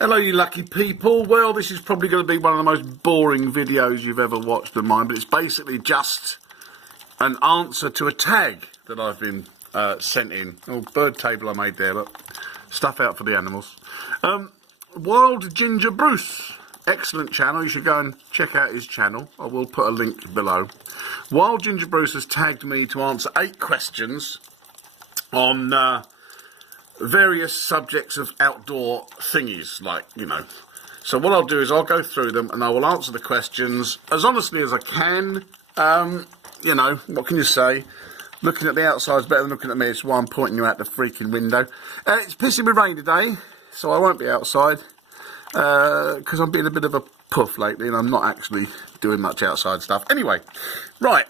Hello you lucky people. Well, this is probably going to be one of the most boring videos you've ever watched of mine, but it's basically just an answer to a tag that I've been sent in. Oh, bird table I made there, but stuff out for the animals. Wild Ginger Bruce, excellent channel, you should go and check out his channel. I will put a link below. Wild Ginger Bruce has tagged me to answer 8 questions on various subjects of outdoor thingies, like, you know. So what I'll do is I'll go through them and I will answer the questions as honestly as I can. You know, what can you say? Looking at the outside is better than looking at me. It's why I'm pointing you out the freaking window. It's pissing with rain today, so I won't be outside because I'm being a bit of a puff lately and I'm not actually doing much outside stuff. Anyway, right.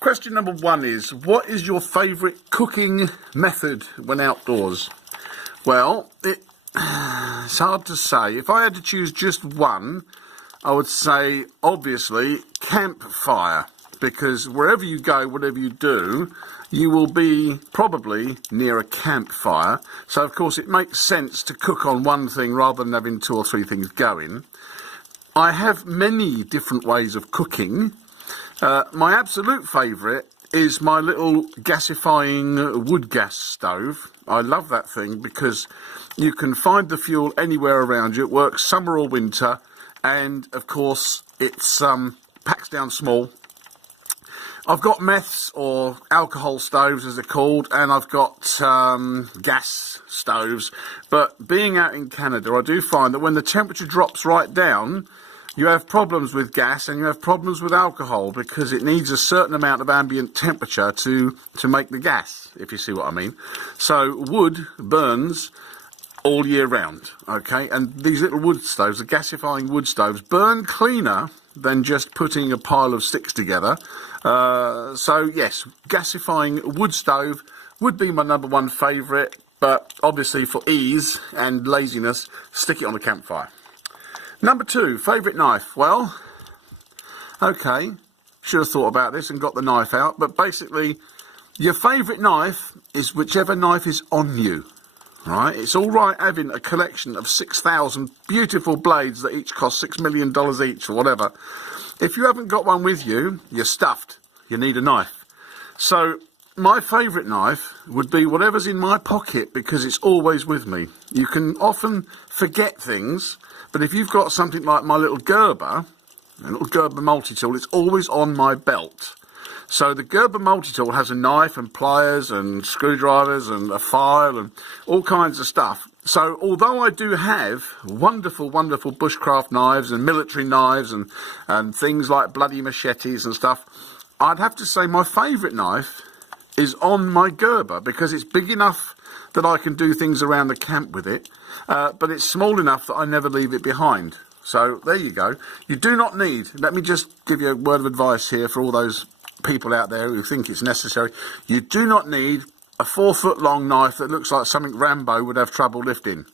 Question number 1 is, what is your favourite cooking method when outdoors? Well, it's hard to say. If I had to choose just one, I would say, obviously, campfire. Because wherever you go, whatever you do, you will be probably near a campfire. So, of course, it makes sense to cook on one thing rather than having 2 or 3 things going. I have many different ways of cooking. My absolute favourite is my little gasifying wood gas stove. I love that thing because you can find the fuel anywhere around you. It works summer or winter, and of course it's packs down small. I've got meths or alcohol stoves as they're called, and I've got gas stoves. But being out in Canada, I do find that when the temperature drops right down, you have problems with gas and you have problems with alcohol because it needs a certain amount of ambient temperature to make the gas, if you see what I mean. So wood burns all year round, okay? And these little wood stoves, the gasifying wood stoves, burn cleaner than just putting a pile of sticks together. So yes, gasifying wood stove would be my number 1 favourite, but obviously for ease and laziness, stick it on a campfire. Number 2, favourite knife. Well, okay, should have thought about this and got the knife out, but basically, your favourite knife is whichever knife is on you, right? It's all right having a collection of 6,000 beautiful blades that each cost $6 million each or whatever. If you haven't got one with you, you're stuffed. You need a knife. So, my favourite knife would be whatever's in my pocket because it's always with me. You can often forget things, but if you've got something like my little Gerber, a little Gerber multi-tool, it's always on my belt. So the Gerber multi-tool has a knife and pliers and screwdrivers and a file and all kinds of stuff. So although I do have wonderful, wonderful bushcraft knives and military knives and things like bloody machetes and stuff, I'd have to say my favourite knife is on my Gerber because it's big enough that I can do things around the camp with it, but it's small enough that I never leave it behind. So there you go. You do not need, let me just give you a word of advice here for all those people out there who think it's necessary. You do not need a 4-foot long knife that looks like something Rambo would have trouble lifting.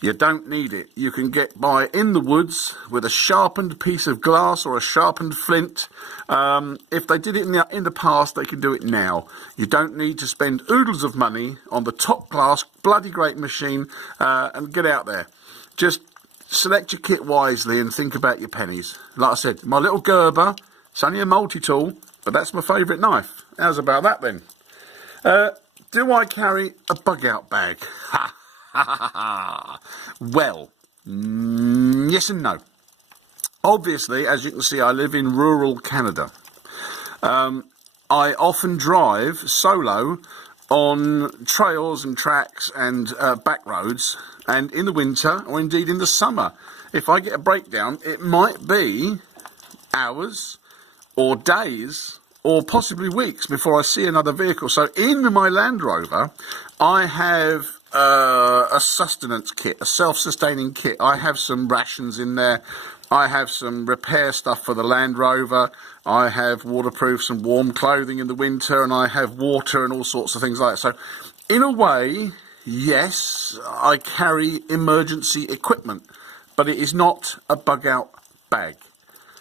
You don't need it. You can get by in the woods with a sharpened piece of glass or a sharpened flint. If they did it in the past, they can do it now. You don't need to spend oodles of money on the top class, bloody great machine and get out there. Just select your kit wisely and think about your pennies. Like I said, my little Gerber, it's only a multi-tool, but that's my favourite knife. How's about that then? Do I carry a bug-out bag? Ha! Well, yes and no. Obviously, as you can see, I live in rural Canada. I often drive solo on trails and tracks and back roads, and in the winter, or indeed in the summer, if I get a breakdown, it might be hours or days or possibly weeks before I see another vehicle. So in my Land Rover, I have a sustenance kit, a self-sustaining kit. I have some rations in there. I have some repair stuff for the Land Rover. I have waterproofs and warm clothing in the winter, and I have water and all sorts of things like that. So in a way, yes, I carry emergency equipment, but it is not a bug-out bag.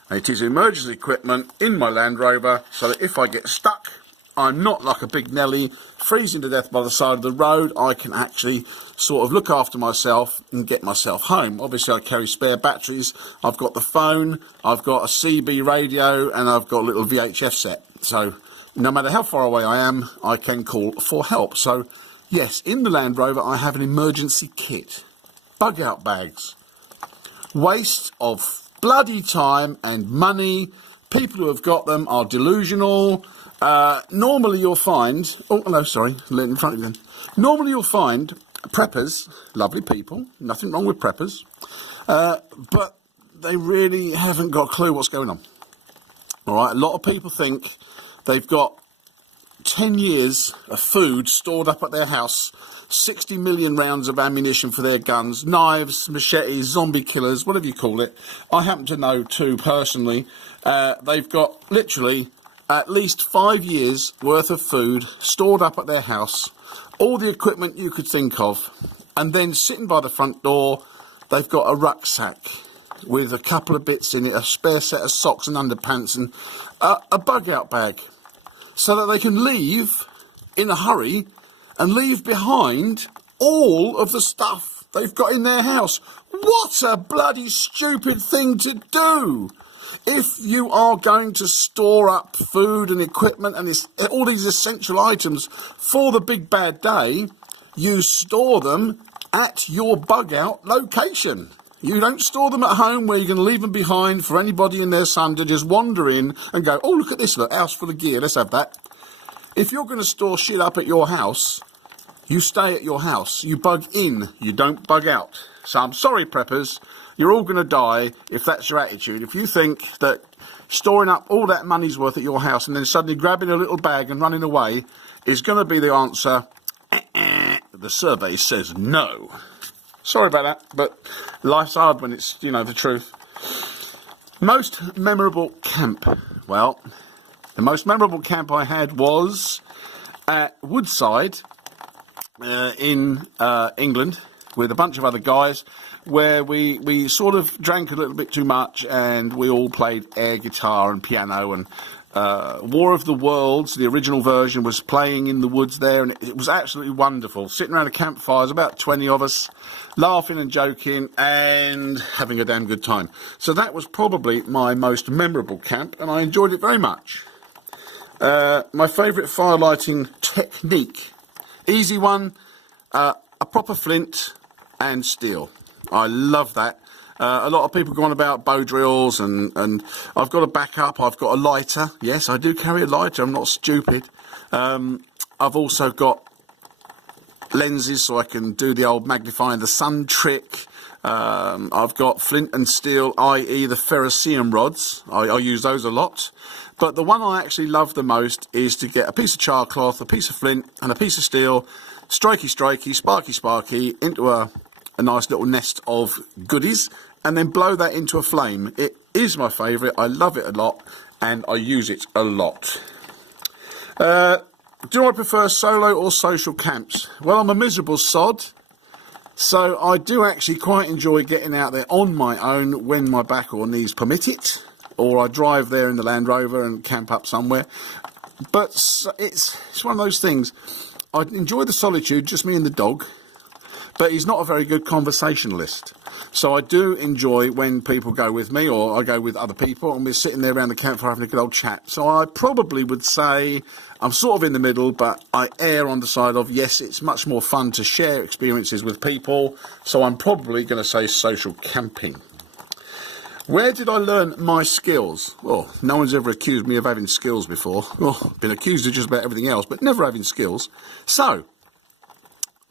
It is emergency equipment in my Land Rover so that if I get stuck I'm not like a big Nelly freezing to death by the side of the road. I can actually sort of look after myself and get myself home. Obviously, I carry spare batteries. I've got the phone, I've got a CB radio, and I've got a little VHF set. So no matter how far away I am, I can call for help. So yes, in the Land Rover, I have an emergency kit. Bug out bags. Waste of bloody time and money. People who have got them are delusional. Normally you'll find... Oh, hello, sorry. In front of you then. Normally you'll find preppers, lovely people, nothing wrong with preppers, but they really haven't got a clue what's going on. All right, a lot of people think they've got 10 years of food stored up at their house, 60 million rounds of ammunition for their guns, knives, machetes, zombie killers, whatever you call it. I happen to know two personally. They've got literally at least 5 years worth of food stored up at their house, all the equipment you could think of, and then sitting by the front door, they've got a rucksack with a couple of bits in it, a spare set of socks and underpants, and a bug out bag, so that they can leave in a hurry and leave behind all of the stuff they've got in their house. What a bloody stupid thing to do! If you are going to store up food and equipment and all these essential items for the big bad day, you store them at your bug out location. You don't store them at home where you're going to leave them behind for anybody and their son to just wander in and go, oh, look at this, look, house full of gear, let's have that. If you're going to store shit up at your house, you stay at your house. You bug in, you don't bug out. So I'm sorry, preppers, you're all going to die if that's your attitude. If you think that storing up all that money's worth at your house and then suddenly grabbing a little bag and running away is going to be the answer, the survey says no. Sorry about that, but life's hard when it's, you know, the truth. Most memorable camp. Well, the most memorable camp I had was at Woodside in England with a bunch of other guys, where we sort of drank a little bit too much and we all played air guitar and piano, and War of the Worlds, the original version, was playing in the woods there, and it was absolutely wonderful. Sitting around a campfire, there's about 20 of us, laughing and joking and having a damn good time. So that was probably my most memorable camp, and I enjoyed it very much. My favourite fire lighting technique, easy one, a proper flint and steel. I love that. A lot of people go on about bow drills, and I've got a backup. I've got a lighter. Yes, I do carry a lighter. I'm not stupid. I've also got lenses so I can do the old magnifying the sun trick. I've got flint and steel, i.e. the ferrocerium rods. I use those a lot. But the one I actually love the most is to get a piece of char cloth, a piece of flint and a piece of steel, strikey, sparky, sparky, into a nice little nest of goodies, and then blow that into a flame. It is my favourite. I love it a lot, and I use it a lot. Do I prefer solo or social camps? Well, I'm a miserable sod, so I do actually quite enjoy getting out there on my own when my back or knees permit it, or I drive there in the Land Rover and camp up somewhere. But it's one of those things. I enjoy the solitude, just me and the dog, but he's not a very good conversationalist. So I do enjoy when people go with me, or I go with other people, and we're sitting there around the campfire having a good old chat. So I probably would say I'm sort of in the middle, but I err on the side of, yes, it's much more fun to share experiences with people. So I'm probably going to say social camping. Where did I learn my skills? Well, no one's ever accused me of having skills before. Well, I've been accused of just about everything else, but never having skills. So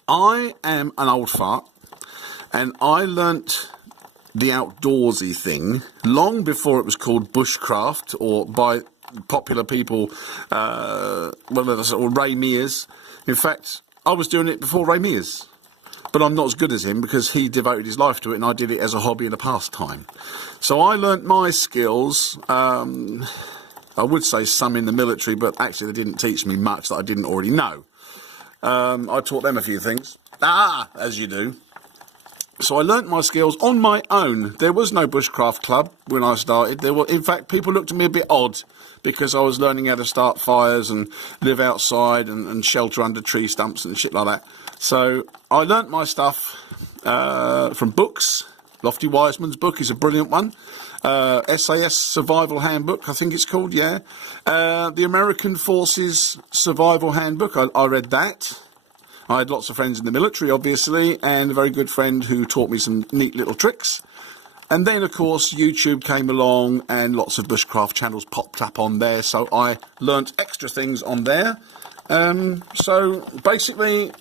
I am an old fart, and I learnt the outdoorsy thing long before it was called bushcraft, or by popular people, or Ray Mears. In fact, I was doing it before Ray Mears, but I'm not as good as him because he devoted his life to it, and I did it as a hobby and a pastime. So I learnt my skills, I would say some in the military, but actually they didn't teach me much that I didn't already know. I taught them a few things, as you do. So I learnt my skills on my own. There was no bushcraft club when I started. In fact, people looked at me a bit odd because I was learning how to start fires and live outside and shelter under tree stumps and shit like that. So I learnt my stuff from books. Lofty Wiseman's book is a brilliant one. SAS Survival Handbook, I think it's called, yeah. The American Forces Survival Handbook, I read that. I had lots of friends in the military, obviously, and a very good friend who taught me some neat little tricks. And then, of course, YouTube came along and lots of bushcraft channels popped up on there, so I learnt extra things on there. So, basically,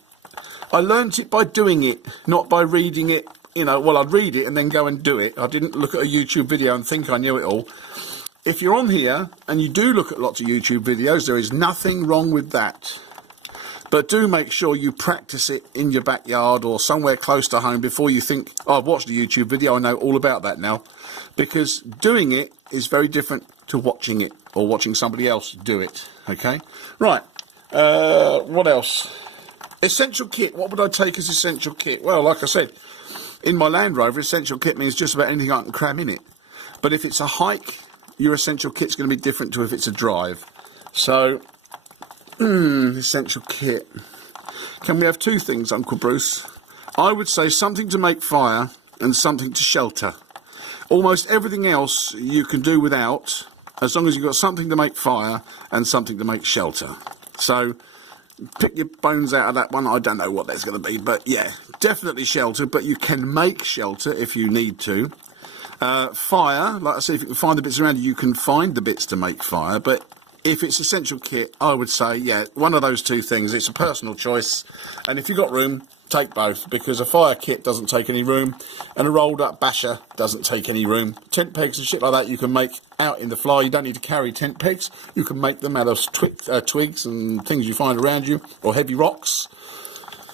I learnt it by doing it, not by reading it. You know, well, I'd read it and then go and do it. I didn't look at a YouTube video and think I knew it all. If you're on here and you do look at lots of YouTube videos, there is nothing wrong with that. But do make sure you practice it in your backyard or somewhere close to home before you think, oh, I've watched a YouTube video, I know all about that now. Because doing it is very different to watching it or watching somebody else do it, okay? Right, what else? Essential kit, what would I take as essential kit? Well, like I said, in my Land Rover, essential kit means just about anything I can cram in it. But if it's a hike, your essential kit's going to be different to if it's a drive. So, essential kit. Can we have two things, Uncle Bruce? I would say something to make fire and something to shelter. Almost everything else you can do without, as long as you've got something to make fire and something to make shelter. So, pick your bones out of that one. I don't know what that's going to be, but yeah, definitely shelter, but you can make shelter if you need to. Fire, like I say, if you can find the bits around you can find the bits to make fire, but if it's essential kit, I would say, yeah, one of those two things. It's a personal choice, and if you've got room, take both, because a fire kit doesn't take any room, and a rolled up basher doesn't take any room. Tent pegs and shit like that you can make out in the fly. You don't need to carry tent pegs. You can make them out of twigs and things you find around you, or heavy rocks.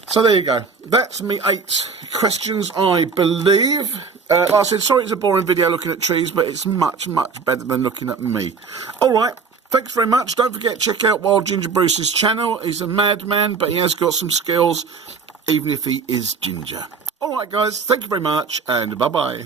So there you go. That's me 8 questions, I believe. Like I said, sorry it's a boring video looking at trees, but it's much, much better than looking at me. All right. Thanks very much. Don't forget, check out Wild Ginger Bruce's channel. He's a madman, but he has got some skills, even if he is ginger. All right, guys. Thank you very much, and bye-bye.